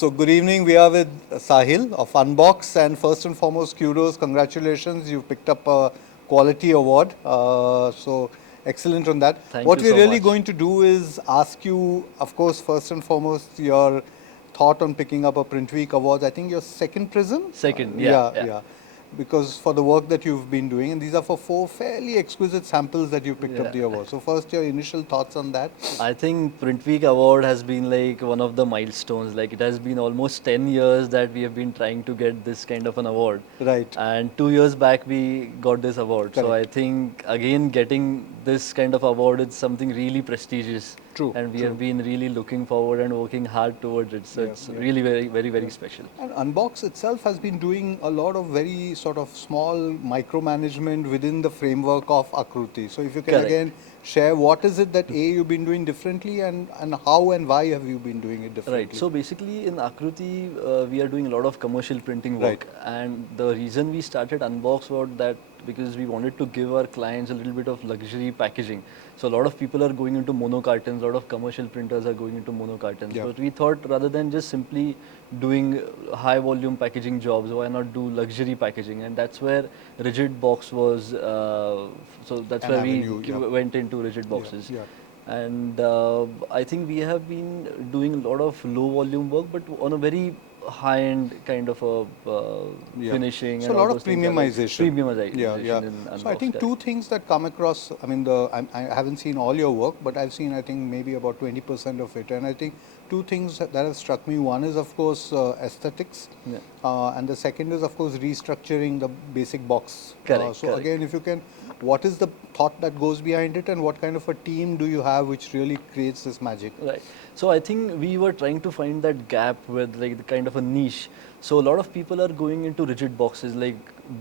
So good evening. We are with Sahil of Unbox, and first and foremost, kudos, congratulations. You've picked up a quality award. So excellent on that. Thank What you we're so really much. going to do is ask you, of course, first and foremost, your thought on picking up a PrintWeek Awards. I think your second prism. Second, Yeah, yeah. yeah. Because for the work that you've been doing, and these are for 4 fairly exquisite samples that you picked up Yeah. the award. So first, your initial thoughts on that. I think PrintWeek Award has been like one of the milestones. Like it has been almost 10 years that we have been trying to get this kind of an award. Right. And 2 years back we got this award. So I Correct. think again getting this kind of award is something really prestigious. True, And we true. have been really looking forward and working hard towards it. So Yeah, it's yeah. really very special. And Unbox itself has been doing a lot of very sort of small micromanagement within the framework of Akruti. So if you can Correct. again share what is it that you've been doing differently and how and why have you been doing it differently? Right. So basically in Akruti, we are doing a lot of commercial printing work. Right. And the reason we started Unbox was that because we wanted to give our clients a little bit of luxury packaging. So a lot of people are going into mono cartons, a lot of commercial printers are going into mono cartons. Yeah. But we thought rather than just simply doing high volume packaging jobs, why not do luxury packaging? And that's where rigid box was, so that's An where avenue, we yeah. went into rigid boxes. Yeah. And I think we have been doing a lot of low volume work, but on a very high end kind of a Yeah. finishing. So and a all lot of those things are like premiumization. Premiumization. Yeah. In So I Unbox, think correct. two things that come across, I mean, I haven't seen all your work, but I've seen, I think, maybe about 20% of it. And I think two things that have struck me. One is, of course, aesthetics. Yeah. And the second is, of course, restructuring the basic box. Correct, So correct. again, if you can, what is the thought that goes behind it, and what kind of a team do you have which really creates this magic? Right. So I think we were trying to find that gap with like the kind of a niche. So a lot of people are going into rigid boxes like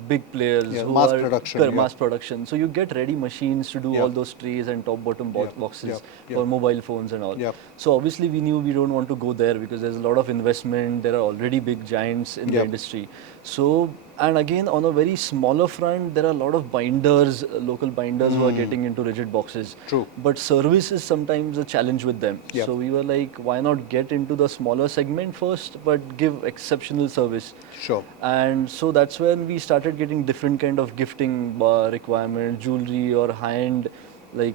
big players Yeah, who mass are production, yeah. mass production. So you get ready machines to do Yeah. all those trays and top bottom Yeah, boxes yeah, for yeah. mobile phones and all. Yeah. So obviously we knew we don't want to go there because there's a lot of investment. There are already big giants in Yeah. the industry. So and again on a very smaller front, there are a lot of binders, local binders who are getting into rigid boxes. True. But service is sometimes a challenge with them. Yeah. So we were like, why not get into the smaller segment first, but give exceptional service. Sure. And so that's when we started getting different kind of gifting requirement, jewelry or high-end, like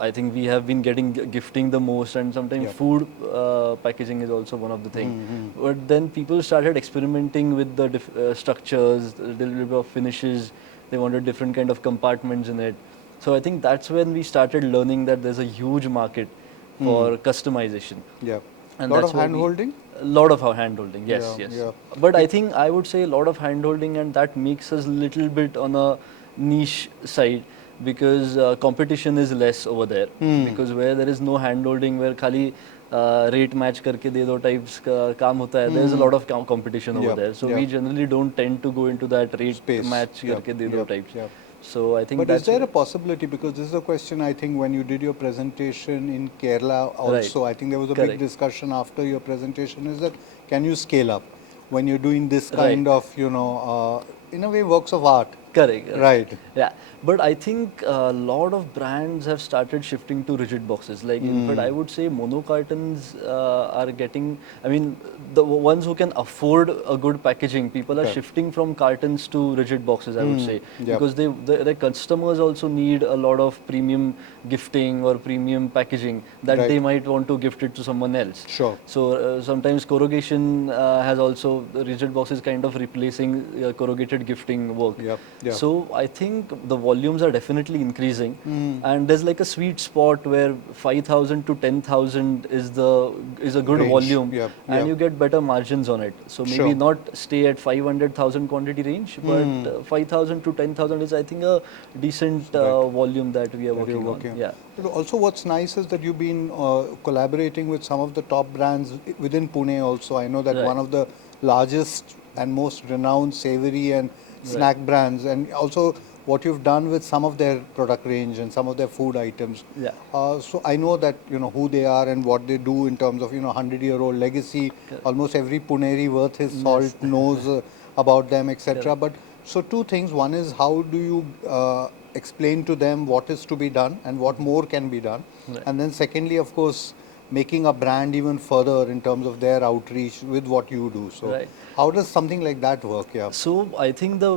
I think we have been getting gifting the most, and sometimes Yeah. food packaging is also one of the things. But then people started experimenting with the structures, a little bit of finishes. They wanted different kind of compartments in it. So I think that's when we started learning that there's a huge market for customization. Yeah. And A lot that's of where hand holding? A lot of hand holding, yes, Yeah, yes. yeah. But I think I would say a lot of hand holding, and that makes us a little bit on a niche side because competition is less over there. Because where there is no hand holding, where khali rate match karke de do types ka kaam hota hai, there's a lot of competition over Yeah, there. So yeah. we generally don't tend to go into that rate Space. match Yeah, karke de do yeah, types. yeah. So I think But that's is there a possibility, because this is a question I think when you did your presentation in Kerala also, I think there was a big Correct. discussion after your presentation, is that can you scale up when you're doing this Right. kind of, in a way, works of art? Correct. Right. Yeah, but I think a lot of brands have started shifting to rigid boxes. Like, in fact, I would say mono cartons are getting. I mean, the ones who can afford a good packaging, people are Correct. shifting from cartons to rigid boxes. I would say Yep. because their customers also need a lot of premium gifting or premium packaging that Right. they might want to gift it to someone else. Sure. So sometimes corrugation has also the rigid boxes kind of replacing corrugated gifting work. Yep, yep. So I think the volumes are definitely increasing, and there's like a sweet spot where 5,000 to 10,000 is a good Range. volume, Yep, and yep. you get better margins on it. So maybe Sure. not stay at 500,000 quantity range, but 5,000 to 10,000 is I think a decent volume that we are that you're working on. Yeah. But also, what's nice is that you've been collaborating with some of the top brands within Pune also. I know that Right. one of the largest and most renowned savory and snack brands, and also what you've done with some of their product range and some of their food items. Yeah. So I know that who they are and what they do in terms of 100-year-old legacy. Almost every Puneri worth his salt knows about them, etc. But so two things. One is how do you explain to them what is to be done and what more can be done, Right. and then secondly, of course, making a brand even further in terms of their outreach with what you do. So Right. how does something like that work? Yeah. So I think the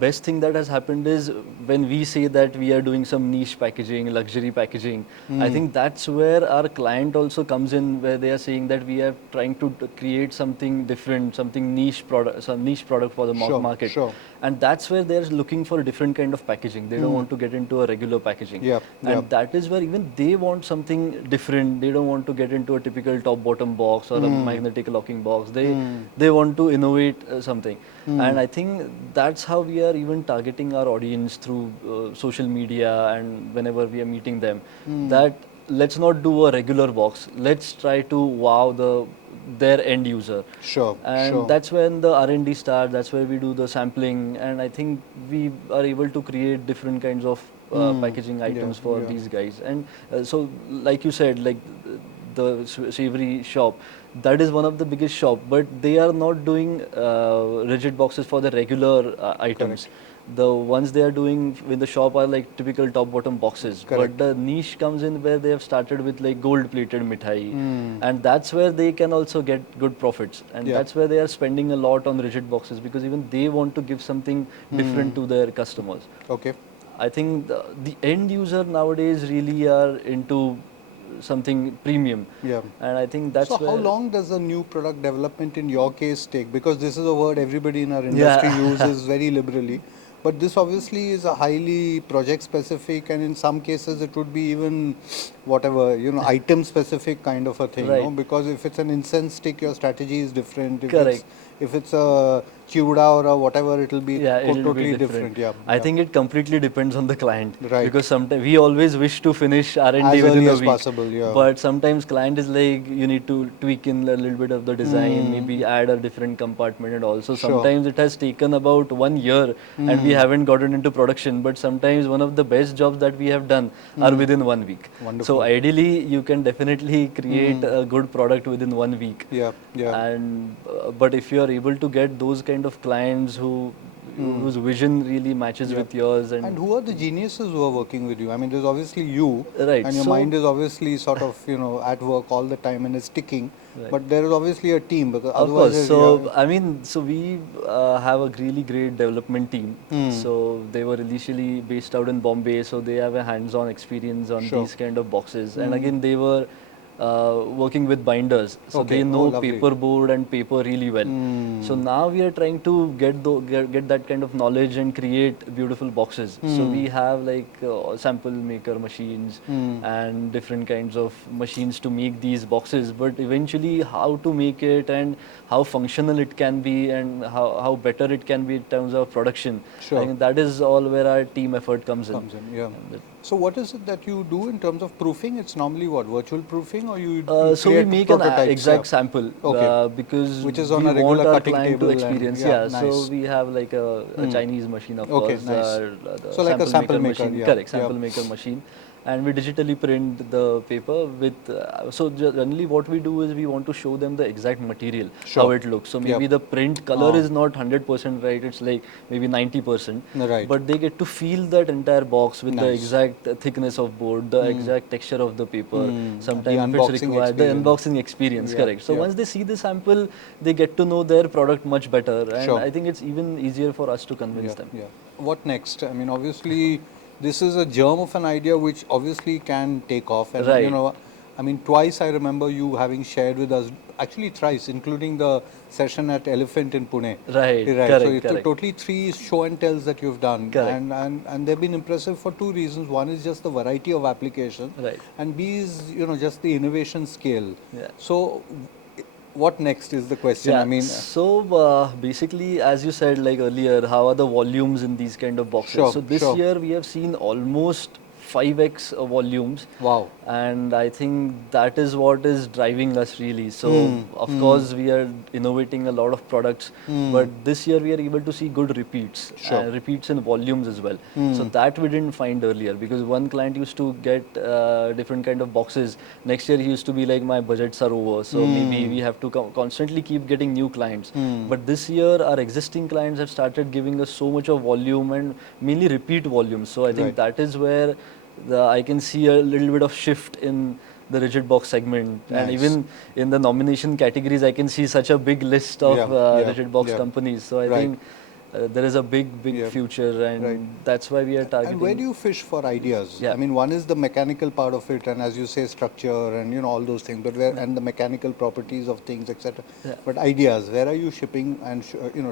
best thing that has happened is when we say that we are doing some niche packaging, luxury packaging. I think that's where our client also comes in, where they are saying that we are trying to create something different, something niche product, some niche product for the Sure, market. sure. And that's where they're looking for a different kind of packaging. They don't want to get into a regular packaging. Yep, And yep. that is where even they want something different. They don't want to get into a typical top-bottom box or a magnetic locking box. They want to innovate something. And I think that's how we are even targeting our audience through social media and whenever we are meeting them. That let's not do a regular box. Let's try to wow their end user. Sure, And sure. that's when the R&D starts. That's where we do the sampling, and I think we are able to create different kinds of packaging items for these guys. And so, like you said, like the savory shop, that is one of the biggest shop, but they are not doing rigid boxes for the regular items. The ones they are doing in the shop are like typical top bottom boxes. Correct. But the niche comes in where they have started with like gold plated mithai. And that's where they can also get good profits. And that's where they are spending a lot on rigid boxes, because even they want to give something different to their customers. Okay. I think the end user nowadays really are into something premium. Yeah. And I think that's So where. how long does a new product development in your case take? Because this is a word everybody in our industry uses very liberally. But this obviously is a highly project specific, and in some cases it would be even whatever, item specific kind of a thing. Right. No? Because if it's an incense stick, your strategy is different. Correct. If it's a chiuda or a whatever, it'll be It'll totally be different. Yeah. I think it completely depends on the client. Right. Because sometimes we always wish to finish R&D As within early a as week. possible, yeah. But sometimes client is like, you need to tweak in a little bit of the design, maybe add a different compartment, and also sometimes it has taken about 1 year and we haven't gotten into production. But sometimes one of the best jobs that we have done are within 1 week. Wonderful. So ideally, you can definitely create a good product within 1 week. Yeah, yeah. And but if you are able to get those kind of clients whose vision really matches with yours, And who are the geniuses who are working with you? I mean, there's obviously you, Right, and your so- mind is obviously sort of, at work all the time and is ticking. But there is obviously a team, because Of otherwise, course. So I mean, so we have a really great development team. So they were initially based out in Bombay, so they have a hands-on experience on these kind of boxes. And again, they were working with binders, so Okay. they know Lovely. paperboard and paper really well. So now we are trying to get that kind of knowledge and create beautiful boxes. So we have like sample maker machines and different kinds of machines to make these boxes. But eventually, how to make it and how functional it can be and how better it can be in terms of production. Sure. I think that is all where our team effort comes in. Yeah. So what is it that you do in terms of proofing? It's normally what, virtual proofing, or you So we create make an prototypes? exact sample Okay. because Which is on we a regular want our cutting client to table and- experience. yeah, So nice. we have like a Chinese machine of Okay, course. nice. The So like a sample maker, machine. yeah, Correct, yeah. sample maker machine. And we digitally print the paper with. So generally, what we do is we want to show them the exact material, Sure. how it looks. So maybe Yep. the print color is not 100% right. It's like maybe 90%. Right. But they get to feel that entire box with the Nice. exact thickness of board, the exact texture of the paper. Sometimes if it's unboxing required, the experience. unboxing experience. Yeah, Correct. So yeah. once they see the sample, they get to know their product much better, and Sure. I think it's even easier for us to convince them. Yeah. What next? I mean, obviously, this is a germ of an idea which obviously can take off. And, Right. I mean, twice I remember you having shared with us, actually thrice, including the session at Elephant in Pune. Right, So correct, it's correct. totally 3 show and tells that you've done. Correct. And they've been impressive for 2 reasons. One is just the variety of application. Right. And B is, just the innovation scale. Yeah. So what next is the question? Yeah. I mean, So basically, as you said like earlier, how are the volumes in these kind of boxes? Sure, So this sure. year we have seen almost 5x volumes. wow. And I think that is what is driving us really. So of course we are innovating a lot of products, but this year we are able to see good repeats, repeats in volumes as well. So that we didn't find earlier, because one client used to get different kind of boxes. Next year he used to be like, my budgets are over, so maybe we have to constantly keep getting new clients. But this year our existing clients have started giving us so much of volume, and mainly repeat volumes. So I think Right. that is where I can see a little bit of shift in the rigid box segment, and Nice. even in the nomination categories, I can see such a big list of rigid box companies. So I Right. think there is a big Yeah. future, and Right. that's why we are targeting. And where do you fish for ideas? Yeah. I mean, one is the mechanical part of it, and as you say, structure and all those things. But where and the mechanical properties of things, etc. Yeah. But ideas, where are you shipping and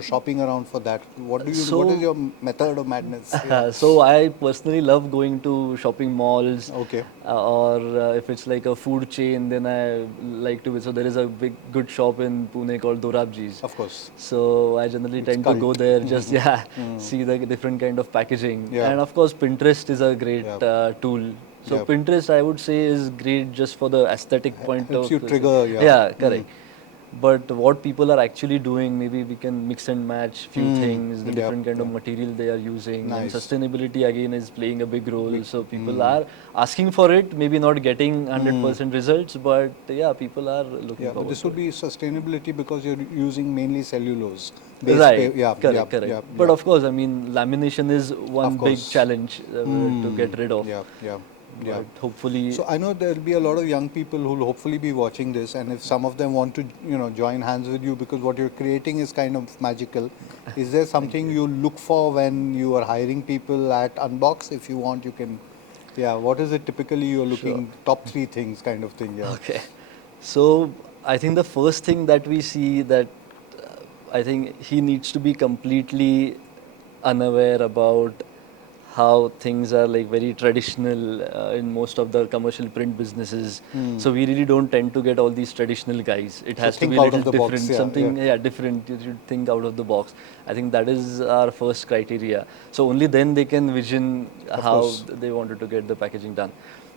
shopping around for that? What do you? What is So- your method of madness? Yeah. So I personally love going to shopping malls. Okay. Or if it's like a food chain, then I like to. So there is a good shop in Pune called Dorabji's. Of course. So I generally tend to go cult. there, just see the different kind of packaging. Yeah. And of course, Pinterest is a great Yeah. tool. So Yeah. Pinterest, I would say, is great just for the aesthetic point Helps of. you trigger. Yeah. Yeah, correct. But what people are actually doing, maybe we can mix and match few things, the Yeah. different kind of material they are using. Nice. And sustainability again is playing a big role. So people are asking for it, maybe not getting 100% results, but yeah, people are looking Yeah, but forward this to would it. be sustainability because you're using mainly cellulose. Right, Yeah, correct, correct. Yeah, But yeah. of course, I mean, lamination is one Of big course. challenge to get rid of. Yeah, yeah, yeah. But hopefully, So I know there will be a lot of young people who will hopefully be watching this, and if some of them want to, join hands with you because what you're creating is kind of magical. Is there something you look for when you are hiring people at Unbox? If you want, you can. Yeah, what is it typically you're looking? Top 3 things, kind of thing. Yeah. okay. So I think the first thing that we see that I think he needs to be completely unaware about how things are like very traditional in most of the commercial print businesses. So we really don't tend to get all these traditional guys. It has to think be a out little of the box, different, yeah, something yeah. different. You should think out of the box. I think that is our first criteria. So only then they can vision how course. they wanted to get the packaging done.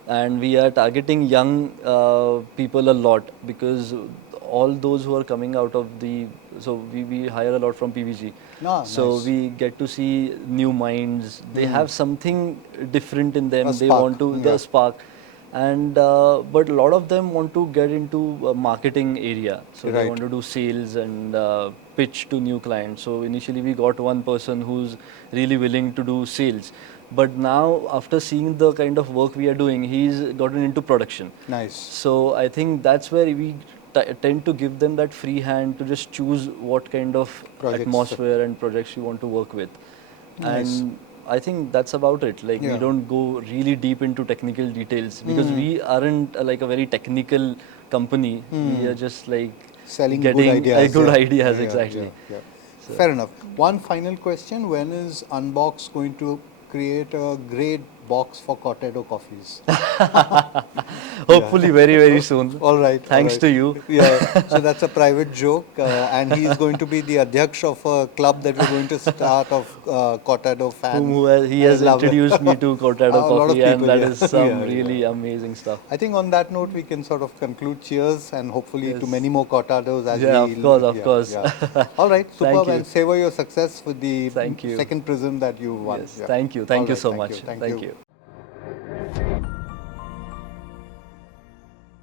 And we are targeting young people a lot because all those who are coming out of so we hire a lot from PVG. So Nice. we get to see new minds. They have something different in them. A They spark. want to Yeah. the spark, and but a lot of them want to get into a marketing area. So they Right. want to do sales and pitch to new clients. So initially we got one person who's really willing to do sales. But now, after seeing the kind of work we are doing, he's gotten into production. Nice. So I think that's where we tend to give them that free hand to just choose what kind of Projects. atmosphere and projects you want to work with. Nice. And I think that's about it. Like Yeah. we don't go really deep into technical details because we aren't like a very technical company. We are just like Selling getting good ideas. good yeah. ideas, Yeah, exactly. yeah, yeah. Fair enough. One final question: when is Unbox going to create a great box for Cortado coffees? Hopefully very soon. All right. Thanks all right. to you. Yeah. So that's a private joke, and he is going to be the adhyaksh of a club that we're going to start of Cortado fans. He has I love it. introduced me to Cortado A lot of coffee, and people, that yeah. is some Yeah, really amazing stuff. I think on that note we can sort of conclude. Cheers, and hopefully to Yes. many more Cortados as Yeah, we. of course, of yeah, course. Yeah. All right, superb, you. and savor your success with the Thank you. second prism that you won. Yes, Yeah. thank you. All Thank you right, so thank much. you, thank Thank you. you.